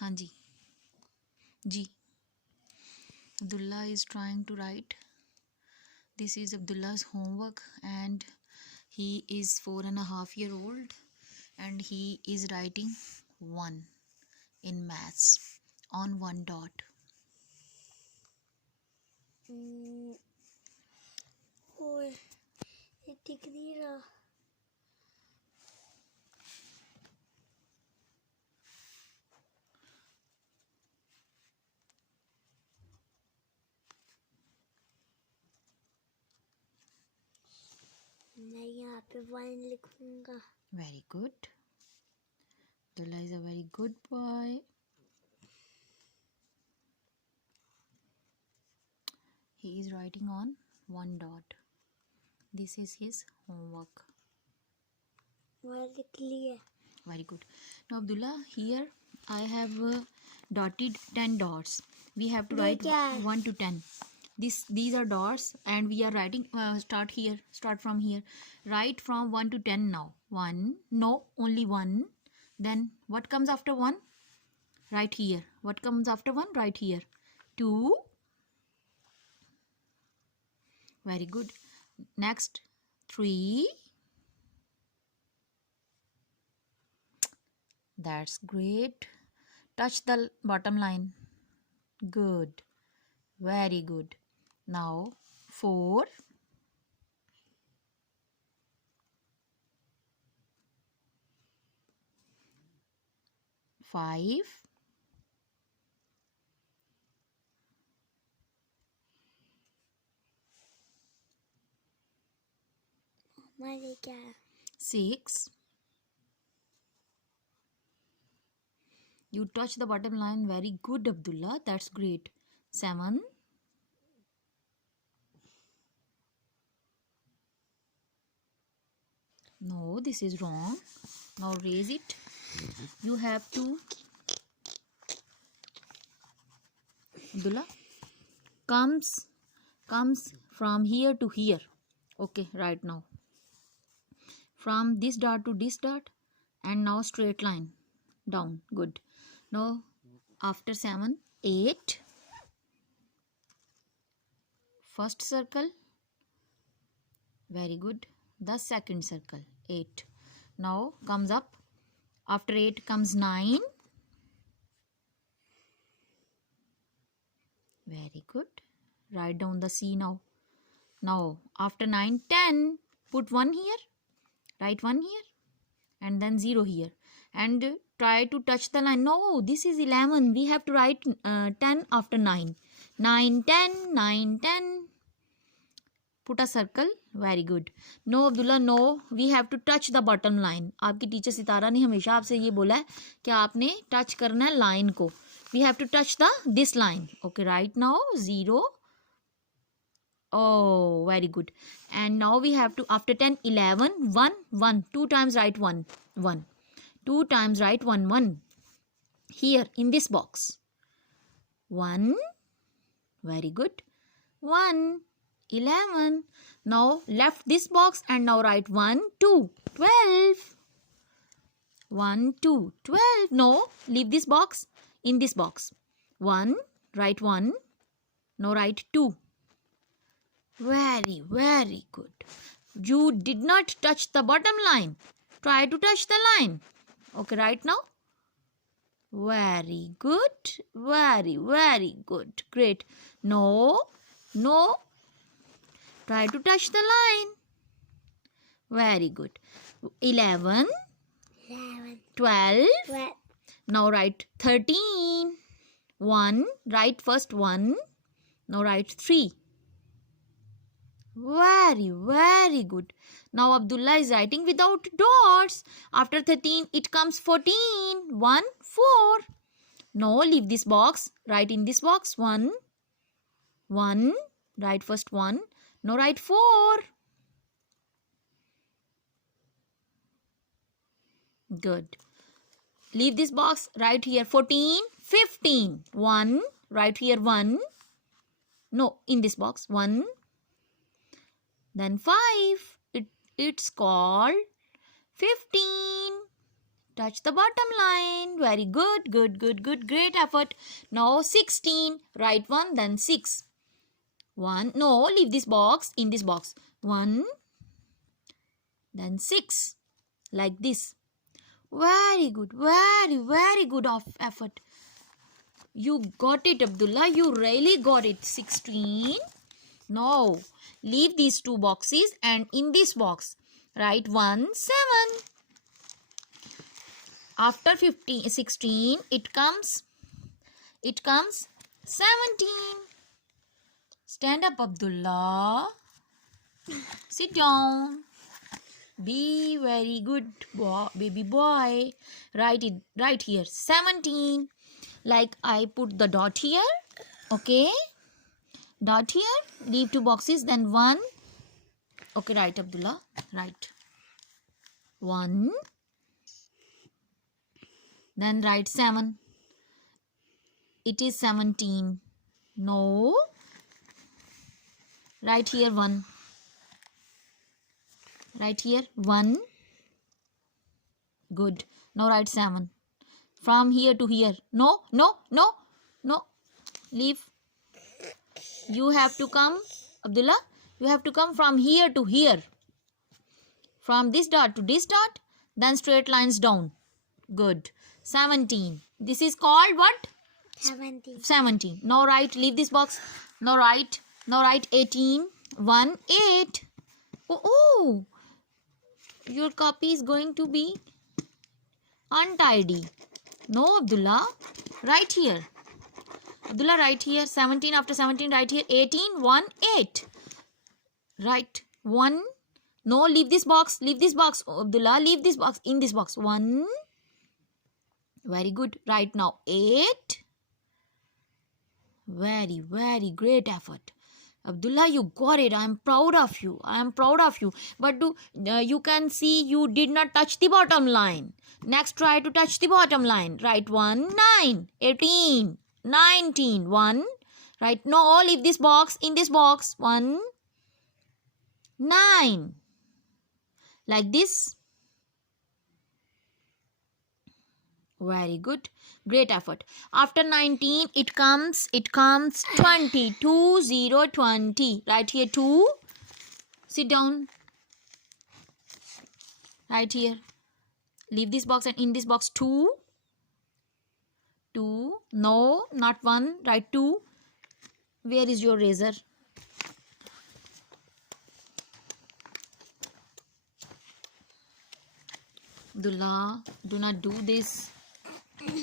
हाँ जी जी. Abdullah is trying to write. This is Abdullah's homework, and he is 4.5 years old, and he is writing 1 in maths on one dot. ओए ये दिख नहीं रहा. मैं यहाँ पे 1 लिखूंगा. Very good. Abdullah is a very good boy. He is writing on one dot. This is his homework. मैं लिख लिया. Very good. Now Abdullah, here I have dotted 10 dots. We have to ये write क्या है? 1 to 10. These are dots, and we are writing. Start here. Start from here. Write from 1 to 10 now. 1. No, only 1. Then what comes after 1? Right here. What comes after 1? Right here. 2. Very good. Next 3. That's great. Touch the bottom line. Good. Very good. Now 4. 5. मैं क्या है? 6. You touch the bottom line. Very good, Abdullah. That's great. 7. No, this is wrong. Now raise it. You have to, Abdullah, comes from here to here. Okay, right now. From this dot to this dot, and now straight line down. Good. Now after 7, 8. First circle. Very good. The second circle. 8. Now comes up. After 8 comes 9. Very good. Write down the C now. Now after 9, 10. Put 1 here. Write 1 here. And then 0 here. And try to touch the line. No, this is 11. We have to write 10 after 9. 9, 10, 9, 10. Put a circle. Very good. No, Abdullah, no. We have to touch the bottom line. आपकी teacher सितारा ने हमेशा आपसे ये बोला है कि आपने touch करना है लाइन को. We have to touch this line. Okay, right now 0. Oh, very good. And now we have to, after 10, 11, 1, 1. 2 times write 1, 1. 2 times write 1, 1. Here in this box. 1. Very good. 1. 11. Now left this box and now write 1, 2, 12. 1, 2, 12. No, leave this box. In this box. 1, write 1. Now write 2. Very, very good. You did not touch the bottom line. Try to touch the line. Okay, right now. Very good. Very, very good. Great. No, no. Try to touch the line. Very good. 11, 11, 12. 12, Now write 13. 1. Write first 1. Now write 3. Very, very good. Now Abdullah is writing without dots. After 13, it comes 14. 1, 4. No, leave this box. Write in this box 1. 1. Write first 1. Now write 4. Good. Leave this box. Write here 14. 15. 1. Write here 1. No, in this box 1. Then 5. It's called 15. Touch the bottom line. Very good. Good, good, good. Great effort. Now 16. Write 1, then 6. 1. No, leave this box. In this box. 1, then 6. Like this. Very good. Very, very good effort. You got it, Abdullah. You really got it. 16. Now, leave these two boxes and in this box, write 1, 7. After 16, it comes 17. Stand up, Abdullah. Sit down. Be very good boy, baby boy. Write it right here. 17. Like I put the dot here. Okay. Dot here. Leave two boxes. Then 1. Okay, write, Abdullah. Write. 1. Then write 7. It is 17. No. Write here 1. Write here 1. Good. Now write 7. From here to here. No, no, no, no. Leave. You have to come, Abdullah. You have to come from here to here. From this dot to this dot. Then straight lines down. Good. 17. This is called what? 17. 17. Now write. Leave this box. Now write. Now write 18. 1, 8. Oh. Your copy is going to be untidy. No, Abdullah. Write here. Abdullah, write here. 17. After 17, write here 18. 1, 8. Write 1. No, leave this box. Leave this box. Abdullah, leave this box. In this box. 1. Very good. Write now 8. Very, very great effort. Abdullah, you got it. I am proud of you. I am proud of you. But you can see you did not touch the bottom line. Next, try to touch the bottom line. Write 1, 9, 18, 19, 1. Write no, leave this box. In this box, 1, 9. Like this. Very good. Great effort. After 19, it comes 20. 2, 0, 20. Right here 2. Sit down. Right here. Leave this box and in this box 2. 2. No, not 1. Write 2. Where is your razor? Abdullah, do not do this.